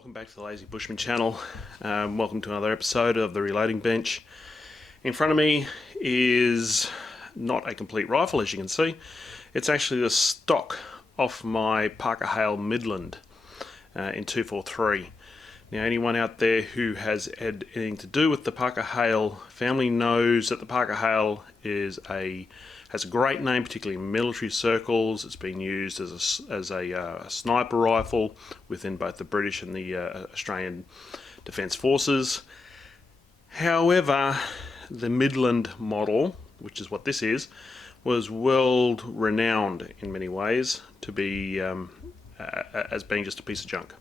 Welcome back to the Lazy Bushman channel. Welcome to another episode of the Reloading Bench. In front of me is not a complete rifle, as you can see. It's actually the stock off my Parker-Hale Midland in 243. Now, anyone out there who has had anything to do with the Parker-Hale family knows that the Parker-Hale has a great name, particularly in military circles. It's been used as a sniper rifle within both the British and the Australian Defence Forces. However, the Midland model, which is what this is, was world renowned in many ways to be as being just a piece of junk.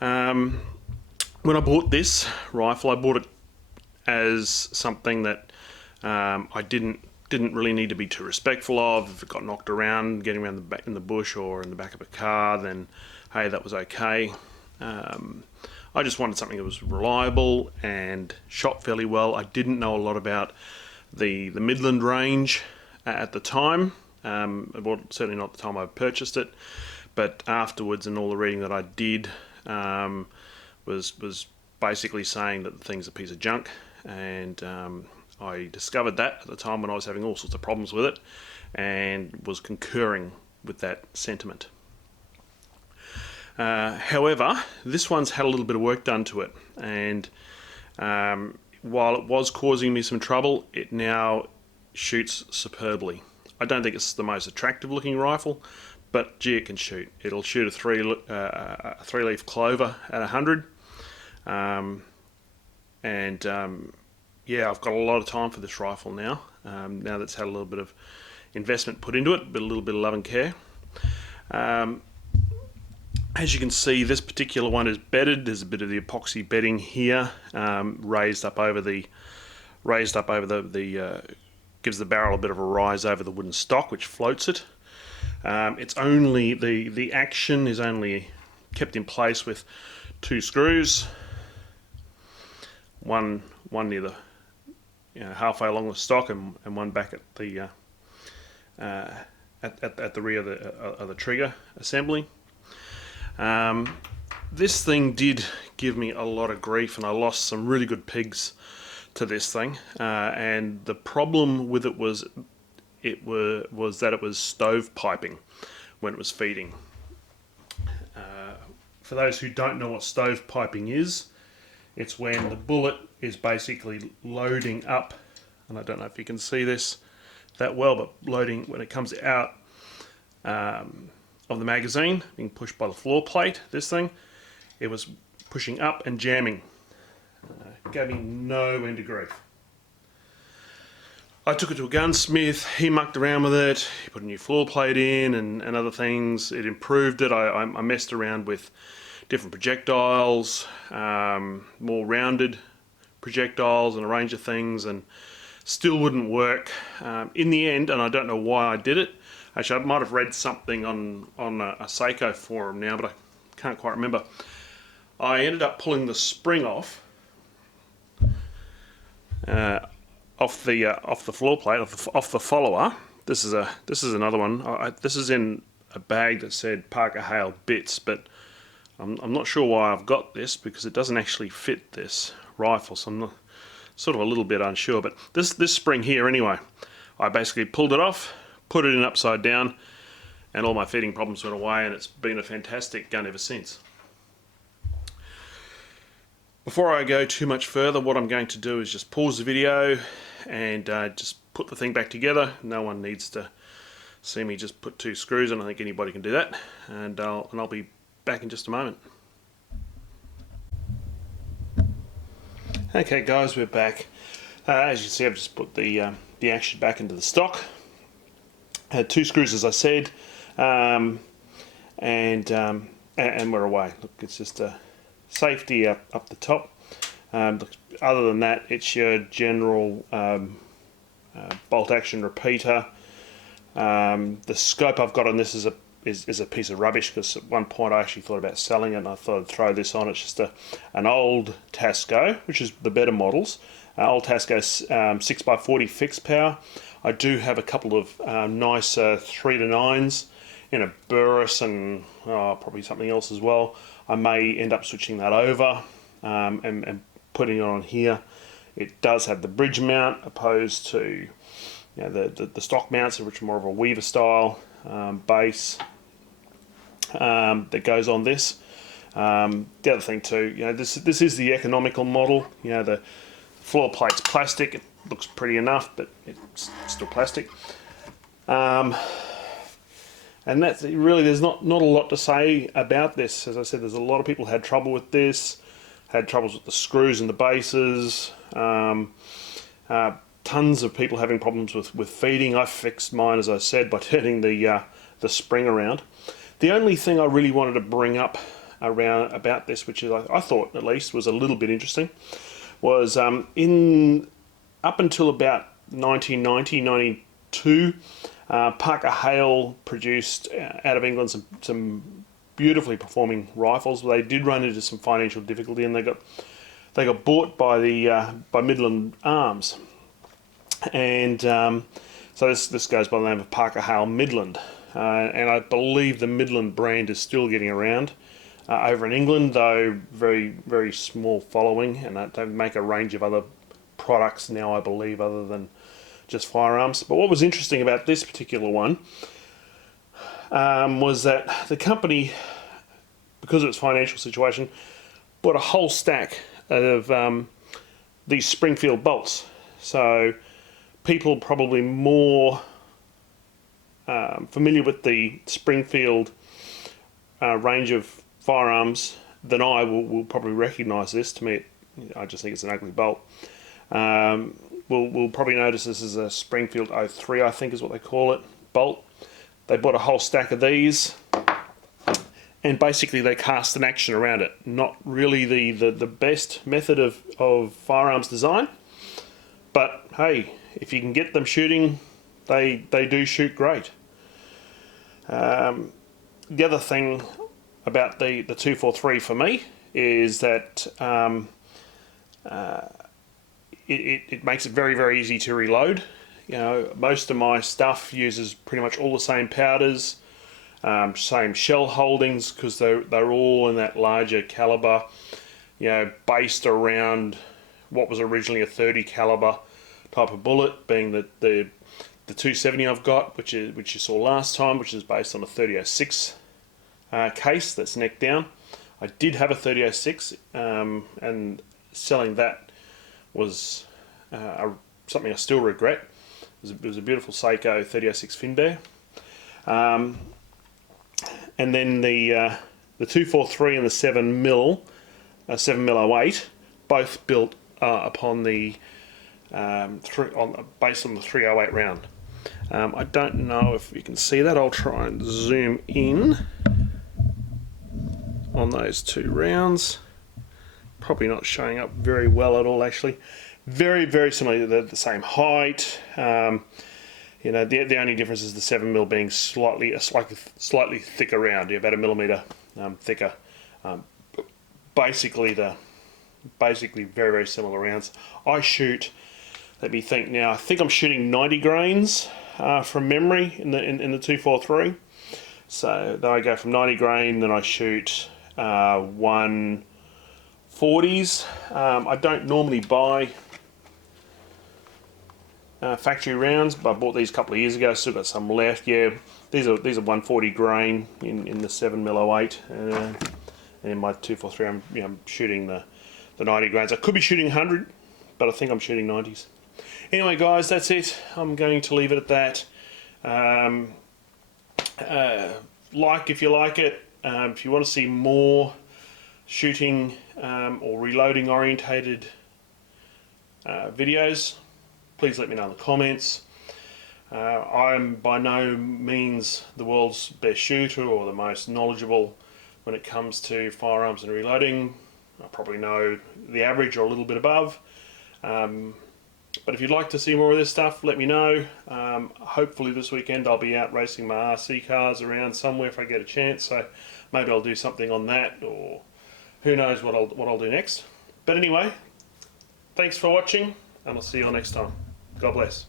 When I bought this rifle, I bought it as something that I didn't really need to be too respectful of. If it got knocked around, getting around in the bush or in the back of a car, then hey, that was okay. I just wanted something that was reliable and shot fairly well. I didn't know a lot about the Midland range at the time. Well, certainly not the time I purchased it, but afterwards, and all the reading that I did was basically saying that the thing's a piece of junk, and I discovered that at the time when I was having all sorts of problems with it and was concurring with that sentiment. However, this one's had a little bit of work done to it, and while it was causing me some trouble, it now shoots superbly. I don't think it's the most attractive looking rifle, but gee, it can shoot. It'll shoot a three-leaf clover at 100, yeah, I've got a lot of time for this rifle now. Now that's had a little bit of investment put into it, but a little bit of love and care. As you can see, this particular one is bedded. There's a bit of the epoxy bedding here, raised up over the gives the barrel a bit of a rise over the wooden stock, which floats it. It's only the action is only kept in place with two screws, one near the halfway along the stock and one back at the at the rear of the trigger assembly. This thing did give me a lot of grief, and I lost some really good pigs to this thing. And the problem with it was that it was stove piping when it was feeding. For those who don't know what stove piping is, it's when the bullet is basically loading up, and I don't know if you can see this that well, but loading when it comes out of the magazine, being pushed by the floor plate. This thing, it was pushing up and jamming. Gave me no end of grief. I took it to a gunsmith, he mucked around with it, he put a new floor plate in and other things. It improved it. I messed around with different projectiles, more rounded projectiles and a range of things, and still wouldn't work. In the end, and I don't know why I did it, actually I might have read something on a Seiko forum now, but I can't quite remember. I ended up pulling the spring off the floor plate, off the follower. This is another one. This is in a bag that said Parker-Hale bits, but I'm not sure why I've got this, because it doesn't actually fit this rifle, so I'm sort of a little bit unsure. But this spring here anyway, I basically pulled it off, put it in upside down, and all my feeding problems went away, and it's been a fantastic gun ever since. Before I go too much further, what I'm going to do is just pause the video and just put the thing back together. No one needs to see me just put two screws in. I think anybody can do that, and I'll be back in just a moment. Okay guys, we're back. As you can see, I've just put the action back into the stock. I had two screws, as I said, and we're away. Look, it's just a safety up the top. Other than that, it's your general bolt action repeater. The scope I've got on this is a piece of rubbish, because at one point I actually thought about selling it, and I thought I'd throw this on. It's just an old Tasco, which is the better models. Old Tasco 6x40 fixed power. I do have a couple of nice 3 to 9s in a Burris and probably something else as well. I may end up switching that over and putting it on here. It does have the bridge mount opposed to the stock mounts, which are more of a weaver style base that goes on this. The other thing too, this is the economical model. The floor plate's plastic. It looks pretty enough, but it's still plastic. And that's really, there's not a lot to say about this. As I said, there's a lot of people had trouble with this, had troubles with the screws and the bases. Tons of people having problems with feeding. I fixed mine, as I said, by turning the spring around. The only thing I really wanted to bring up about this, which is I thought at least was a little bit interesting, was up until about 1990, 92, Parker-Hale produced out of England some beautifully performing rifles. They did run into some financial difficulty, and they got bought by Midland Arms, and so this goes by the name of Parker-Hale Midland, and I believe the Midland brand is still getting around over in England, though very, very small following, and they make a range of other products now, I believe, other than just firearms. But what was interesting about this particular one was that the company, because of its financial situation, bought a whole stack of these Springfield bolts. So people probably more familiar with the Springfield range of firearms than I will probably recognise this. To me, I just think it's an ugly bolt. We'll probably notice this is a Springfield 03, I think is what they call it, bolt. They bought a whole stack of these, and basically they cast an action around it. Not really the best method of firearms design, but hey, if you can get them shooting, they do shoot great. The other thing about the 243 for me is that it makes it very, very easy to reload. Most of my stuff uses pretty much all the same powders, same shell holdings, because they're all in that larger caliber, based around what was originally a 30 caliber type of bullet, being the 270 I've got, which you saw last time, which is based on a 30-06 case that's neck down. I did have a 30-06, and selling that was something I still regret. It was a beautiful Seiko 30-06 Finbear. And then the 243 and the 7mm 7mm08, both built upon the based on the 308 round. I don't know if you can see that. I'll try and zoom in on those two rounds. Probably not showing up very well at all, actually. Very, very similar. They're the same height. The only difference is the 7mm being slightly thicker round, about a millimeter thicker. Basically very, very similar rounds. I shoot. Let me think now. I think I'm shooting 90 grains from memory in the 243. So then I go from 90 grain, then I shoot 140s. I don't normally buy factory rounds, but I bought these a couple of years ago. Still got some left. Yeah, these are 140 grain in the 7mm08, and in my 243 I'm shooting the 90 grains. I could be shooting 100, but I think I'm shooting 90s. Anyway, guys, that's it. I'm going to leave it at that. Like if you like it. If you want to see more shooting or reloading orientated videos, please let me know in the comments. I'm by no means the world's best shooter or the most knowledgeable when it comes to firearms and reloading. I probably know the average or a little bit above. But if you'd like to see more of this stuff, let me know. Hopefully this weekend I'll be out racing my RC cars around somewhere if I get a chance. So maybe I'll do something on that, or who knows what I'll do next. But anyway, thanks for watching, and I'll see you all next time. God bless.